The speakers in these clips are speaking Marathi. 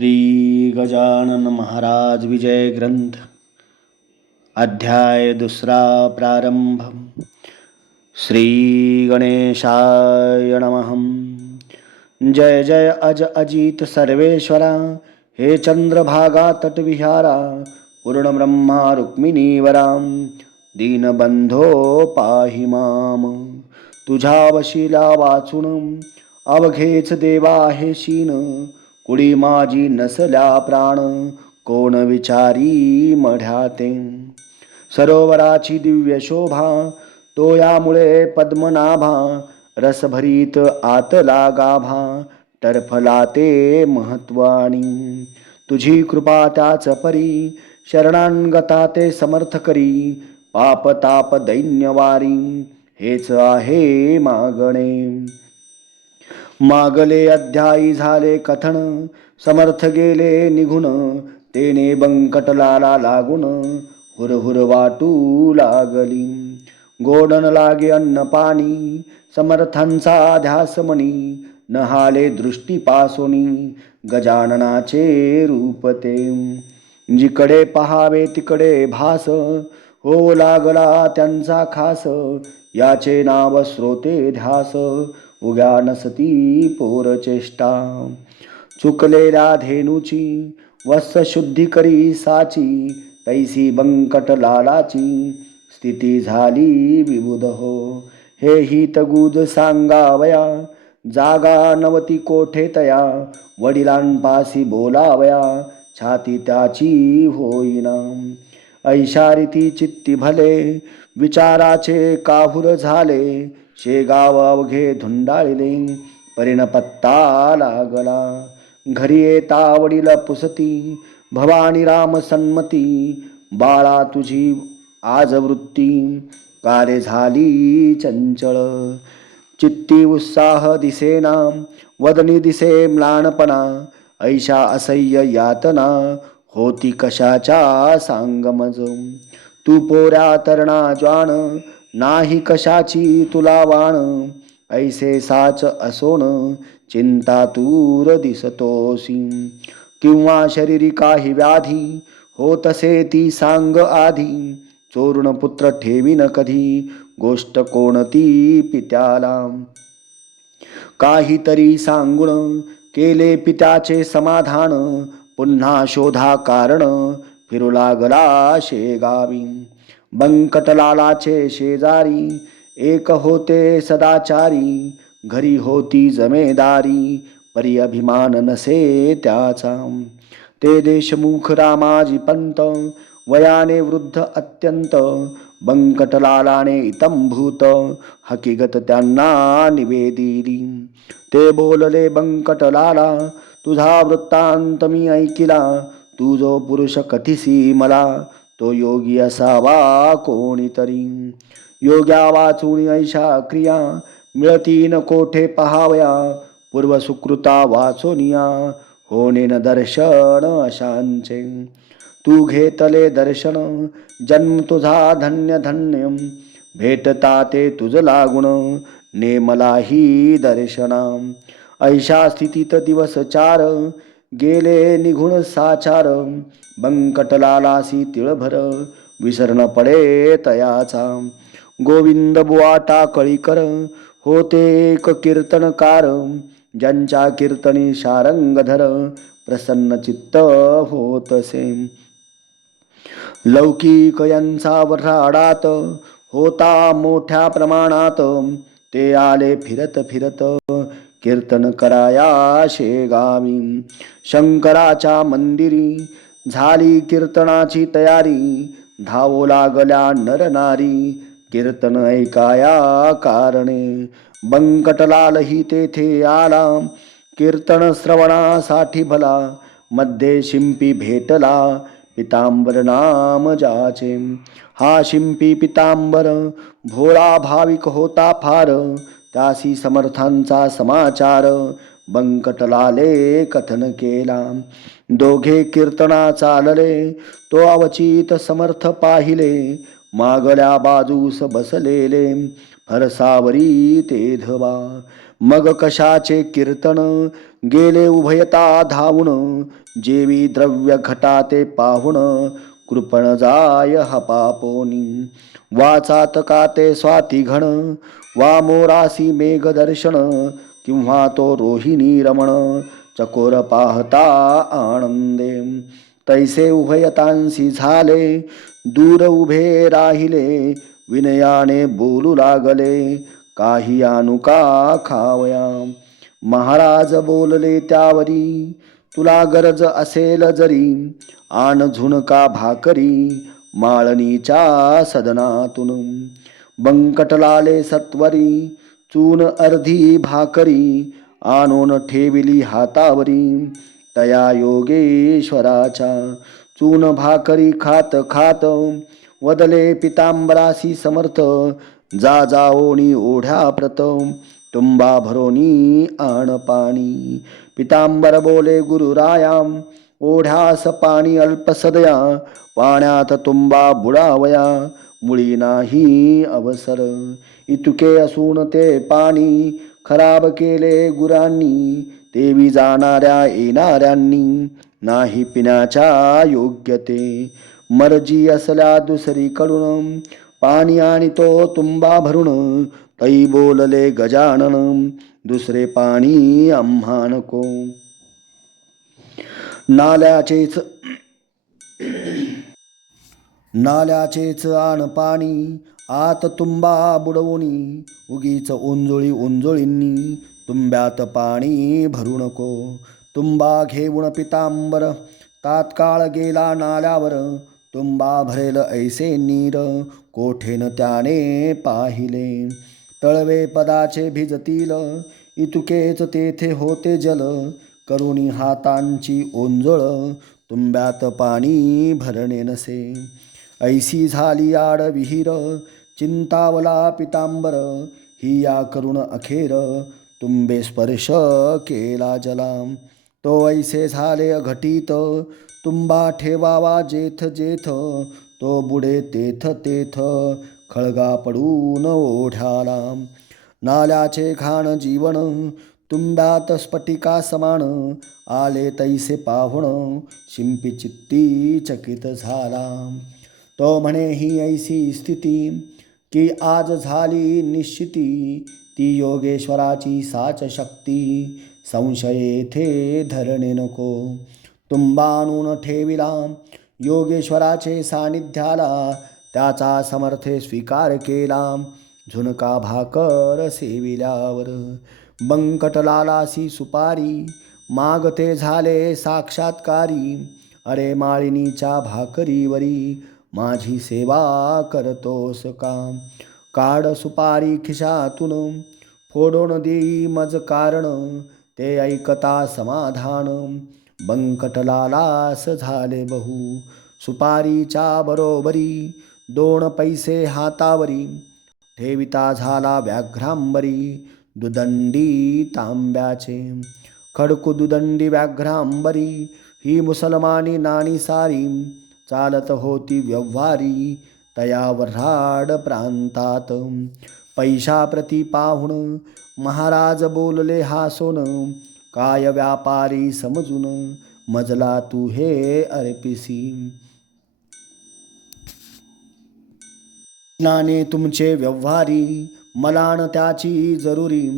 श्री गजानन महाराज विजय ग्रंथ अध्याय दुसरा प्रारंभ. श्री गणेशाय नमः. जय जय अज अजित सर्वेश्वरा, हे चंद्रभागा तटविहारा, पूर्णब्रह्मा रुक्मिणीवरां, दीनबंधो पाहि माम. तुझ्या वशिला वाचून अवघेच देवा हे शीन, कुडी माझी नसल्या प्राण, कोण विचारी मढ्याते. सरोवराची दिव्य शोभा, तो यामुळे पद्मनाभा, रसभरीत आतला गाभा, टरफला ते महत्वानी. तुझी कृपा त्याच परी, शरणांगता ते समर्थ करी, पाप ताप दैन्यवारी, हेच आहे मागणे. मागले अध्यायी झाले कथन, समर्थ गेले निघून, तेने बंकटलाला लागून, हुरहुर वाटू लागली. गोडन लागे अन्न पाणी, समर्थांचा ध्यास मनी, नहाले दृष्टीपासोनी, गजाननाचे रूप ते. जिकडे पहावे तिकडे भास, हो लागला त्यांचा खास, याचे नाव श्रोते ध्यास, उग्या नसती पोरचेष्टा. चुकलेल्या धेनुची वत्स शुद्धी करी साची, तैसी बंकट लालाची, स्थिती झाली विबुध हो. हे हित गुज सांगावया, जागा नवती कोठे तया, वडिलांपासी बोलावया, छाती त्याची होईना. ऐशारीती चित्ती भले, विचाराचे काहुर झाले, शेगाव अवघे धुंडाळले, परिणपत्ता लागला. घरी येता वडील पुसती, भवानी राम सन्मती, बाळा तुझी आज वृत्ती, कारे झाली चंचळ. चित्ती उत्साह दिसेना, वदनी दिसे म्लानपणा, ऐशा असह्य यातना, होती कशाच्या सांगमज. तू पोऱ्या तरणा ज्वान, नाही कशाची तुला वाण, ऐसे साच असोन, चिंता तूर दिसतोसी. किंवा शरीरी काही व्याधी, होतसे ती सांग आधी, चोरून पुत्र ठेवीन कधी, गोष्ट कोणती पित्याला. काहीतरी सांगून केले पित्याचे समाधान, पुन्हा शोधा कारण, फिरू लागला शेगावी. बंकटलालाचे शेजारी, एक होते सदाचारी, घरी होती जमेदारी, परी अभिमान नसे त्याचा. ते देशमुख रामाजी पंत, वयाने वृद्ध अत्यंत, बंकटलालाने इतंभूत, हकीकत त्यांना निवेदिली. ते बोलले बंकटलाला, तुझा वृत्तांत मी ऐकिला, तू जो पुरुष कथिसी मला, तो योगी असावा कोणीतरी. योग्या वाचून ऐशा क्रिया, मिळतीन कोठे पहावया, पूर्व सुकृता वाचोनिया, होणे न दर्शन अशांचे. तू घेतले दर्शन, जन्म तुझा धन्य धन्य, भेटता ते तुझ लागुण, नेमलाही दर्शना. ऐशा स्थितीत दिवस चार, गेले निघून साचार, बंकटलालासी तिळभर, विसरण पडे तयाचा. गोविंद बुवा टाकळीकर, होते एक कीर्तनकार, ज्यांच्या कीर्तनी शारंगधर, प्रसन्न चित्त होतसे. लौकिक यांचा वऱ्हाडात, होता मोठ्या प्रमाणात, ते आले फिरत फिरत, कीर्तन कराया शेगावी. शंकराच्या मंदिरी, झाली कीर्तनाची तयारी, धावू लागल्या नरनारी, कीर्तन ऐकाया कारणे. बंकटलालही तेथे आला, कीर्तन श्रवणासाठी भला, मध्ये शिंपी भेटला, पितांबर नाम जाचे. हा शिंपी पितांबर, भोळा भाविक होता फार, त्यासी समर्थांचा समाचार, बंकटलाले कथन केला. दोघे कीर्तना चालले, तो अवचित समर्थ पाहिले, मागल्या बाजूस बसलेले, फरसावरी ते धवा. मग कशाचे कीर्तन गेले उभयता धावून, जेवी द्रव्य घटाते पाहुण, कृपण जाय हपापोनी. वाचात काते स्वाती घन, वा मोरासी मेघ दर्शन, किंवा तो रोहिणी रमण, चकोर पाहता आनंदे. तैसे उभयतांसी झाले, दूर उभे राहिले, विनयाने बोलू लागले, काही अनुका खावया. महाराज बोलले त्यावरी, तुला गरज असेल जरी, आण झुणका भाकरी, माळणीच्या सदनातून. बंकटलाले सत्वरी, चून अर्धी भाकरी, आणून ठेविली हातावरी, तया योगेश्वराच्या. चून भाकरी खात खात, वदले पितांबरासी समर्थ, जा जाओनी ओढ्या प्रत, तुंबा भरोनी आण पाणी. पितांबर बोले गुरुरायाम, ओढ्यास पाणी अल्प सदया, पाण्यात तुंबा बुडावया, मुळी नाही अवसर. इतके असून ते पाणी, खराब केले गुरांनी, तेवी जाणाऱ्या येणाऱ्यांनी, नाही पिण्याच्या योग्यते. मर्जी असल्या दुसरीकडून, पाणी आणि तो तुंबा भरून, तै बोलले गजानन, दुसरे पाणी आम्हा नको. नाल्याचेच आण पाणी, आत तुंबा बुडवूनी, उगीच ओंजळी ओंजळींनी, तुंब्यात पाणी भरू नको. तुंबा घेऊन पितांबर, तात्काळ गेला नाल्यावर, तुंबा भरेल ऐसे नीर, कोठेन त्याने पाहिले. तळवे पदाचे भिजतील, इतुकेच तेथे होते जल, करुणी हातांची ओंजळ, तुंब्यात पाणी भरणे नसे. ऐसी झाली आड विहीर, चिंतावला पितांबर, ही या करुण अखेर, तुंबे स्पर्श केला जला. तो ऐसे झाले अघटित, तुंबा ठेवावा जेथ जेथ, तो बुडे तेथ तेथ, खळगा पडून ओढ्याला. नाल्याचे घाण जीवन, तुंब्यात स्फटिका समान, आले तैसे पाहुण, शिंपी चित्ती चकित झाला. तो म्हणे ही ऐसी स्थिती, की आज झाली निश्चिती, ती योगेश्वराची साच शक्ती, संशय येथे धरणे नको. तुंबा आणून ठेविला योगेश्वराचे सानिध्याला, त्याचा समर्थे स्वीकार केला, झुणका भाकर सेविल्यावर. बंकटलालासी सुपारी, मागते झाले साक्षात्कारी, अरे माळिनीच्या भाकरीवरी, माझी सेवा करतोस का. काढ सुपारी खिशातून, फोडून देई मज कारण, ते ऐकता समाधान, बंकटलालास झाले बहु. सुपारीच्या बरोबरी, 2 पैसे हातावरी, ठेविता झाला व्याघ्रांबरी, दुदंडी तांब्याचे. खडकू दुदंडी व्याघ्रांबरी, ही मुसलमानी नाणी सारी, चालत होती व्यवहारी, तया वऱ्हाड प्रांतात. पैशाप्रती पाहुण, महाराज बोलले हासोन, काय व्यापारी समजून, मजला तू हे अर्पिसी. नाने तुमचे व्यवहारी, मलान त्याची जरुरी,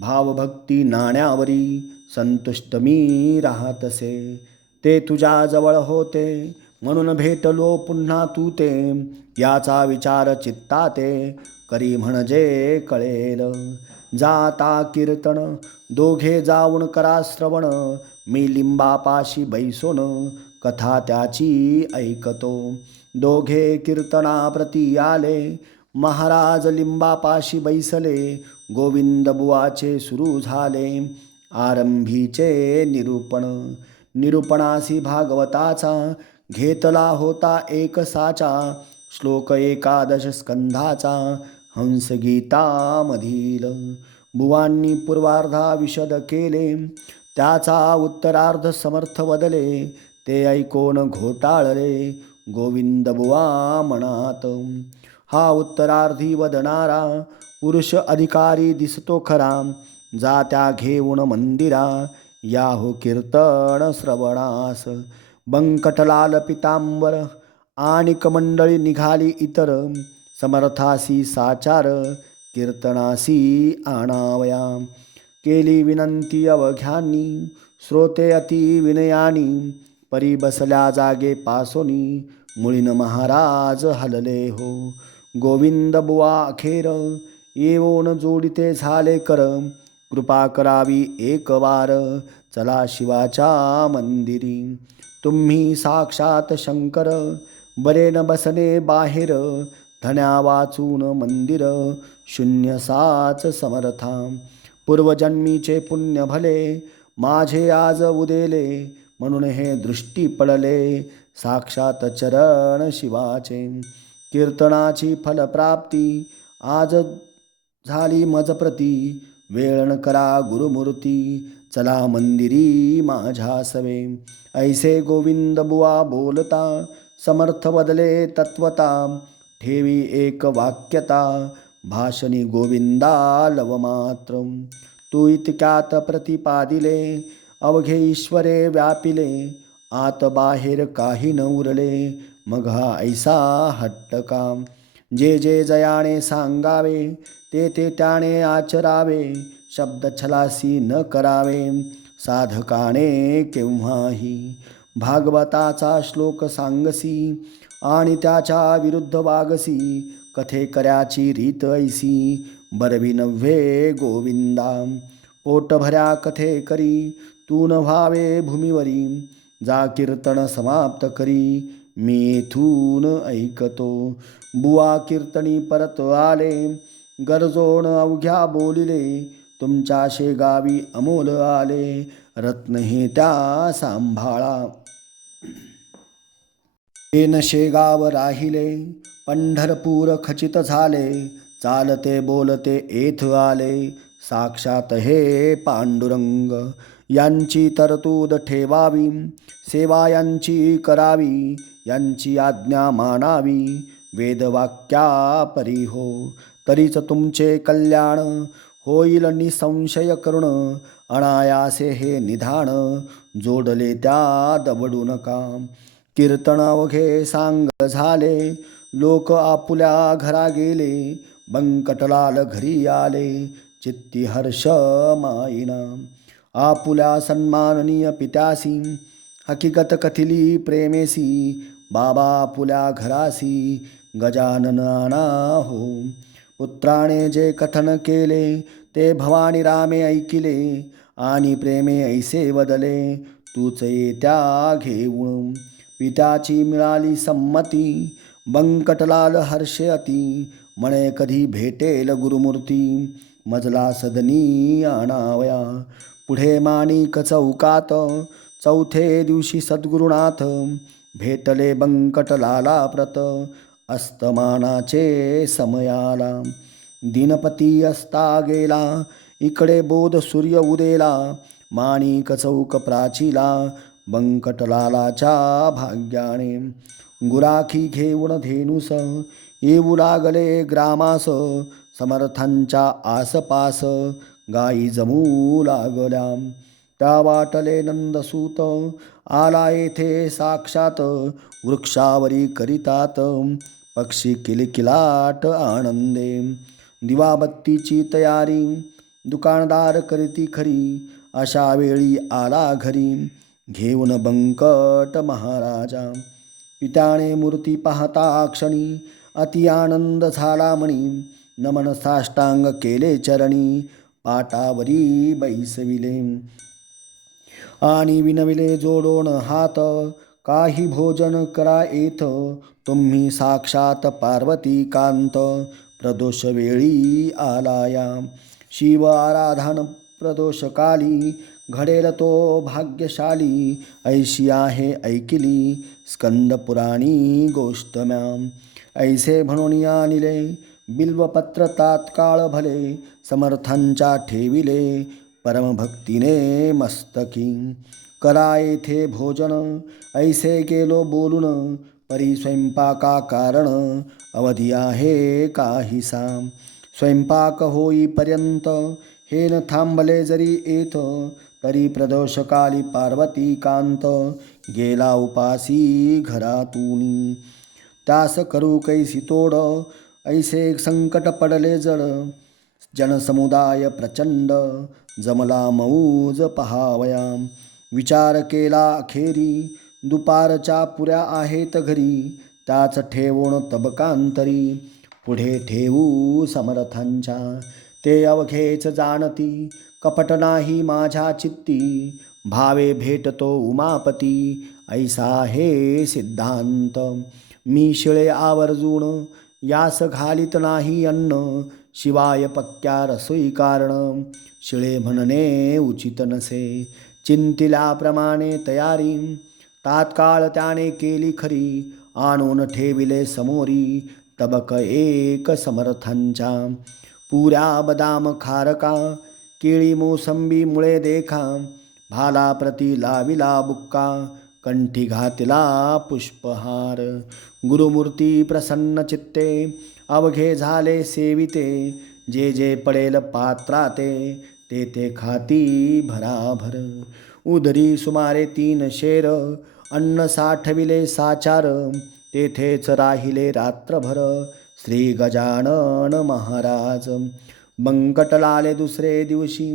भावभक्ती नाण्यावरी, संतुष्ट मी राहतसे. ते तुझ्या जवळ होते, म्हणून भेटलो पुन्हा तू ते, याचा विचार चित्ताते, करी म्हणजे कळेल. जाता कीर्तन, दोघे जाऊन करा श्रवण, मी लिंबापाशी बैसोन, कथा त्याची ऐकतो. दोघे कीर्तनाप्रती आले, महाराज लिंबापाशी बैसले, गोविंद बुवाचे सुरू झाले, आरंभीचे निरूपण. निरूपणासी भागवताचा, घेतला होता एक साचा, श्लोक 11 स्कंधाचा, हंसगीतामधील. बुवांनी पूर्वार्धा विशद केले, त्याचा उत्तरार्ध समर्थ वदले, ते ऐकून घोटाळले गोविंद बुवा मनात. हा उत्तरार्धी वदणारा पुरुष अधिकारी दिसतो खरा, जात्या घेऊन मंदिरा या हो कीर्तन श्रवणास. बंकटलाल पितांबर आणि कमंडळी निघाली इतर, समर्थासी साचार कीर्तनासी आणावया. केली विनंती अवघ्यांनी श्रोते अति विनयानी, परी बसल्या जागे पासोनी मुळीन महाराज हलले हो. गोविंद बुवा अखेर येऊन जोडिते झाले कर, कृपा करावी एक वार चला शिवाच्या मंदिरी. तुम्ही साक्षात शंकर बरे न बसने बाहेर, धन्या वाचून मंदिर शून्य साच समर्था. पूर्वजन्मीचे पुण्य भले माझे आज उदेले, म्हणून हे दृष्टी पडले साक्षात चरण शिवाचे. कीर्तनाची फलप्राप्ती आज झाली मज प्रती, वेळण करा गुरुमूर्ती चला मंदिरी माझ्या सवे. ऐसे गोविंद बुवा बोलता समर्थ बदले तत्वता, ठेवी एक वाक्यता भाषणी गोविंदा लव मात्र. तू इतक्यात प्रतिपादिले अवघे ईश्वरे व्यापिले, आत बाहेर काही न उरले मग हा ऐसा हट्ट काम. जे जे जयाने सांगावे ते ते त्याने आचरावे, शब्द छलासी न करावे साधकाने केव्हाही. भागवताचा श्लोक सांगसी आणि त्याच्या विरुद्ध वागसी, कथे कराची रीत ऐसी बरवी नव्हे गोविंदा. पोटभऱ्या कथे करी तू न व्हावे भूमीवरी, जा कीर्तन समाप्त करी मी येथून ऐकतो. बुवा कीर्तनी परत आले गरजोण अवघ्या बोलिले, तुमच्या शेगावी अमोल आले रत्न हे त्या सांभाळा. येन शेगाव राहिले पंढरपूर खचित झाले, चालते बोलते येथ आले साक्षात हे पांडुरंग. यांची तरतूद ठेवावी सेवा यांची करावी, यांची आज्ञा मानावी वेदवाक्या परी हो. तरीच तुमचे कल्याण होईल निसंशय करुण, अनायासे हे निधान जोडले त्या दवडू नका. कीर्तन अवघे सांग झाले लोक आपुल्या घरा गेले, बंकटलाल घरी आले चित्ती हर्ष माईना. आपुल्या सन्माननीय पित्यासी हकीकत कथिली प्रेमेसी, बाबा आपुल्या घरासी गजानन आणा हो. पुत्राने जे कथन केले ते भवानी रामे ऐकिले, आणि प्रेमे ऐसे वदले तूच येत्या घेऊन. पित्याची मिळाली संमती बंकटलाल हर्षे अति, म्हणे कधी भेटेल गुरुमूर्ती मजला सदनी आणावया. पुढे माणिक चौकात चौथे दिवशी सद्गुरुनाथ, भेटले बंकटलाला प्रत अस्तमानाचे समयाला. दिनपती असता गेला इकडे बोध सूर्य उदेला, माणिक चौक प्राचीला बंकटलालाच्या भाग्याने. गुराखी घेऊन धेनुस येऊ लागले ग्रामास, समर्थांच्या आसपास गाई जमू लागल्या. त्या वाटले नंदसूत आला येथे साक्षात, वृक्षावरी करीतात पक्षी किलकिलाट आनंदे. दिवाबत्तीची तयारी दुकानदार करीती खरी, अशा वेळी आला घरी घेऊन बंकट महाराजा. पित्याने मूर्ती पाहता क्षणी अति आनंद झाला मणी, नमन साष्टांग केले चरणी पाटावरी बैसविले. आणि विनविले जोडोन हात काही भोजन करा येथ, तुम्ही साक्षात पार्वती कांत प्रदोष वेळी आलाया. शिव आराधन प्रदोष काली घडेल तो भाग्यशाली, ऐशी आहे ऐकिली स्कंद पुराणी गोष्ट म्याम. ऐसे म्हणून आणले बिल्वपत्र तात्काळ भले, समर्थांच्या ठेविले परमभक्तीने मस्तकी. करा येथे भोजन ऐसे गेलो बोलून, परी स्वयंपाका कारण अवधी आहे काहीसा. स्वयंपाक होईपर्यंत हे न थांबले जरी येथ, तरी प्रदोषकाली पार्वती कांत गेला उपासी घरातून. त्यास करू कैसी तोड, ऐसे संकट पडले जड. जनसमुदाय प्रचंड, जमला मौज पहावया. विचार केला अखेरी, दुपारच्या पुऱ्या आहेत घरी. त्याच ठेवून तबकांतरी, पुढे ठेवू समर्थांच्या. ते अवघेच जाणती, कपट नाही माझ्या चित्ती. भावे भेटतो उमापती, ऐसा हे सिद्धांत. मी शिळे आवर्जून, यास घालीत नाही अन्न. शिवाय पक्क्या रसोई कारण, शिळे म्हणणे उचित नसे. चिंतिल्याप्रमाणे तयारी, तात्काळ त्याने केली खरी. आणून ठेविले समोरी, तबक एक समर्थांच्या. पुऱ्या बदाम खारका, केळी मोसंबी मुळे देखा. भाला प्रती लाविला बुक्का, कंठी घातला पुष्पहार. गुरुमूर्ती प्रसन्न चित्ते, अवघे झाले सेविते. जे जे पडेल पात्राते, ते ते खाती भराभर. उदरी सुमारे 3 शेर, अन्न साठविले साचार. तेथेच राहिले रात्रभर, श्री गजानन महाराज. बंकटलाले दुसरे दिवशी,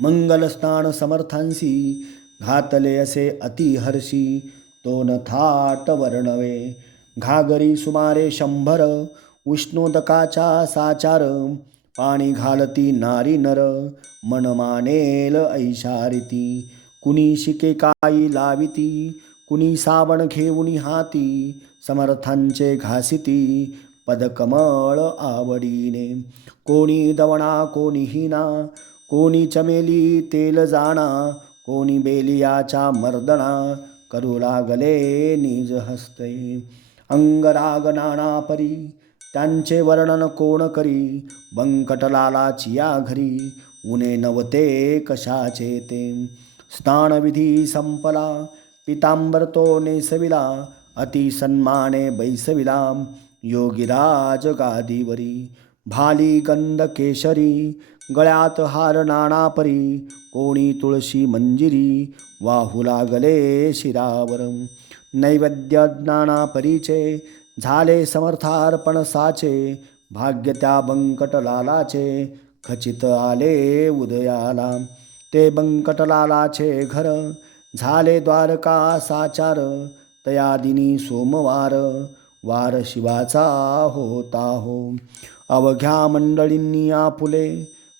मंगलस्नान समर्थांसी. घातले असे अतिहर्षी, तो न थाट वर्णवे. घागरी सुमारे 100, उष्णोदकाचा साचार. पाणी घालती नारी नर, मन मानेल ऐशारिती. कुणी शिकेकाई लाविती, कुणी साबण घेऊनी हाती. समर्थांचे घासिती, पदकमळ आवडीने. कोणी दवणा कोणी हिना, कोणी चमेली तेल जाणा. कोणी बेलियाच्या मर्दना, करू लागले निज हस्ते. अंगराग नाना परी, त्यांचे वर्णन कोण करी. बंकटलालाची या घरी, उणे नवते कशाचे ते. स्नानविधी संपला, पितांबर तो नेसविला. अति सन्माने बैसविला, योगीराज गादीवरी. भाली गंध केशरी, गळ्यात हार नाना परी. कोणी तुळशी मंजिरी, वाहू लागले शिरावर. नैवेद्य नाना परीचे, झाले समर्थार्पण साचे. भाग्य त्या बंकटलालाचे, खचित आले उदयाला. ते बंकटलालाचे घर, झाले द्वारका साचार. तया दिनी सोमवार, वार शिवाचा होता हो. अवघ्या मंडळींनी आपुले,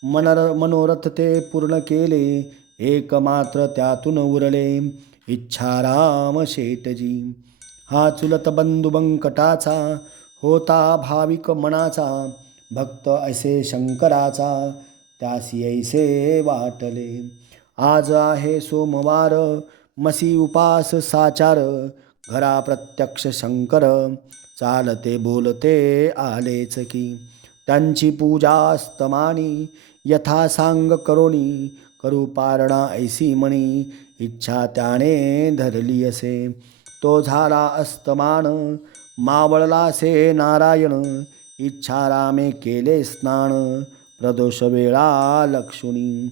मनोरथ ते पूर्ण केले. एकमात्र त्यातून उरले, इच्छाराम शेटजी. हा चुलत बंधू बंकटाचा, होता भाविक मनाचा. भक्त असे शंकराचा, त्यासी ऐसे वाटले. आज आहे सोमवार, मसी उपास साचार. घरा प्रत्यक्ष शंकर, चालते बोलते आलेच की. त्यांची पूजा स्तमानी, यथा सांग करोनी. करू पारणा ऐसी मणी, इच्छा त्याने धरली असे. तो झाला अस्तमान, मावळलासे नारायण. इच्छा रामे केले स्नान, प्रदोष वेळा लक्षुणी.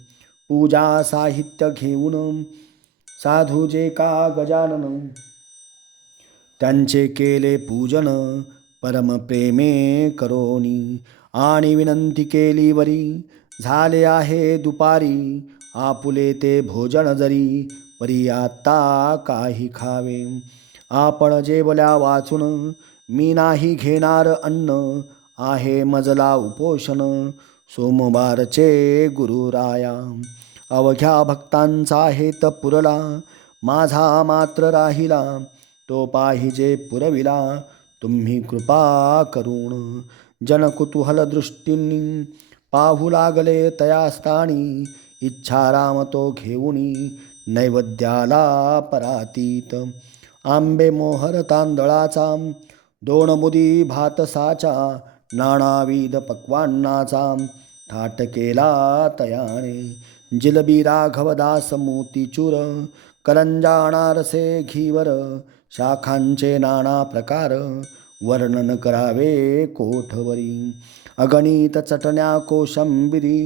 पूजा साहित्य घेऊन, साधू जे का गजानन. त्यांचे केले पूजन, परम प्रेमे करोनी. आणि विनंती केली वरी, झाले आहे दुपारी. आपुले ते भोजन जरी, परी आता काही खावे. आपण जेवल्या वाचून, मी नाही घेणार अन्न. आहे मजला उपोषण, सोमवारचे गुरुराया. अवघ्या भक्तांचा हेत पुरला, माझा मात्र राहिला. तो पाहिजे पुरविला, तुम्ही कृपा करून. जनकुतूहल दृष्टींनी, पाहू लागले तया स्थानी. इच्छाराम तो घेऊनी, नैवेद्याला परातीत. आंबे मोहर तांदळाचा, 2 मुदी भात साचा. नानाविध पक्वान्नाचा, थाट केला तयाने. जिलबी राघवदास मोतीचूर, करंजा अनारसे घीवर. शाखांचे नाना प्रकार, वर्णन करावे कोठवरी. अगणित चटण्या कोशंबिरी,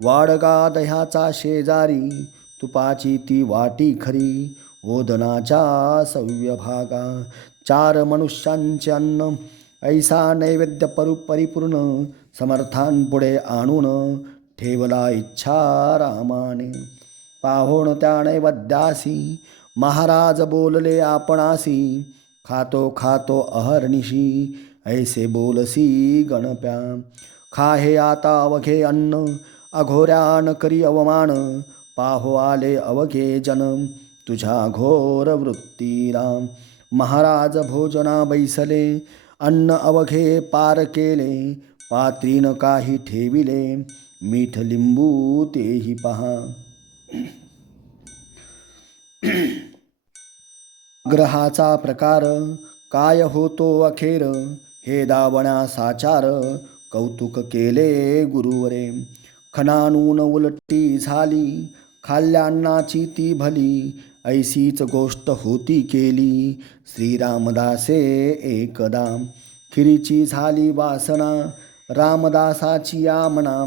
वाडगा दह्याचा शेजारी, तुपाची ती वाटी खरी, ओदनाच्या सव्यभागा. 4 मनुष्यांचे अन्न ऐसा नैवेद्य परिपूर्ण, समर्थांपुढे आणून ठेवला इच्छा रामाने. पाहोण त्या नैवेद्यासी, महाराज बोलले आपणासी, खातो खातो अहर्निशी, ऐसे बोलसी गणप्या. खा हे आता अवघे अन्न, अघोऱ्यान करी अवमान, पाहो आले अवघे जन, तुझ्या घोर वृत्तीला. महाराज भोजना बैसले, अन्न अवघे पार केले, पात्रीन काही ठेविले, मीठ लिंबू तेही पहा. ग्रहाचा प्रकार काय होतो अखेर, हे दावण्या साचार, कौतुक केले गुरुवरे. खणानून उलटी झाली, खाल्ल्यान्नाची ती भली, ऐसीच गोष्ट होती केली, श्रीरामदासे एकदा. खिरीची झाली वासना, रामदासाची यामना,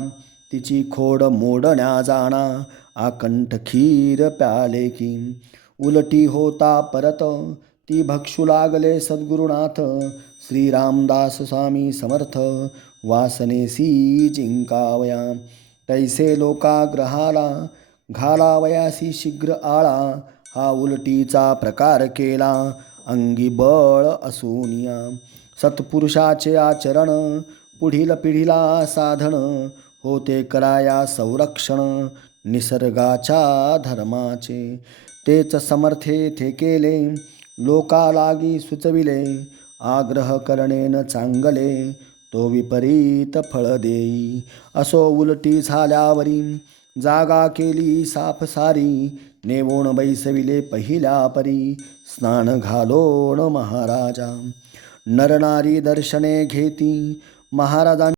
तिची खोड मोडण्या जाणा, आकंठ खीर प्याले की. उलटी होता परत, ती भक्षू लागले सद्गुरुनाथ, श्रीरामदास स्वामी समर्थ, वासनेसी जिंकावया. तैसे लोकाग्रहाला, घालावयासी शीघ्र आळा, हा उलटीचा प्रकार केला, अंगी बळ असूनिया. सत्पुरुषाचे आचरण, पुढील पिढीला साधन, होते कराया संरक्षण, निसर्गाच्या धर्माचे. तेच समर्थे थे केले, लोकालागी सुचविले, आग्रह करणेन चांगले, तो विपरीत फळ देई. असो उलटी झाल्यावरी, जागा केली साफ सारी, नेवोण बैसविले पहिल्या परी, स्नान घालोण महाराजा. नरनारी दर्शने घेती, महाराजांची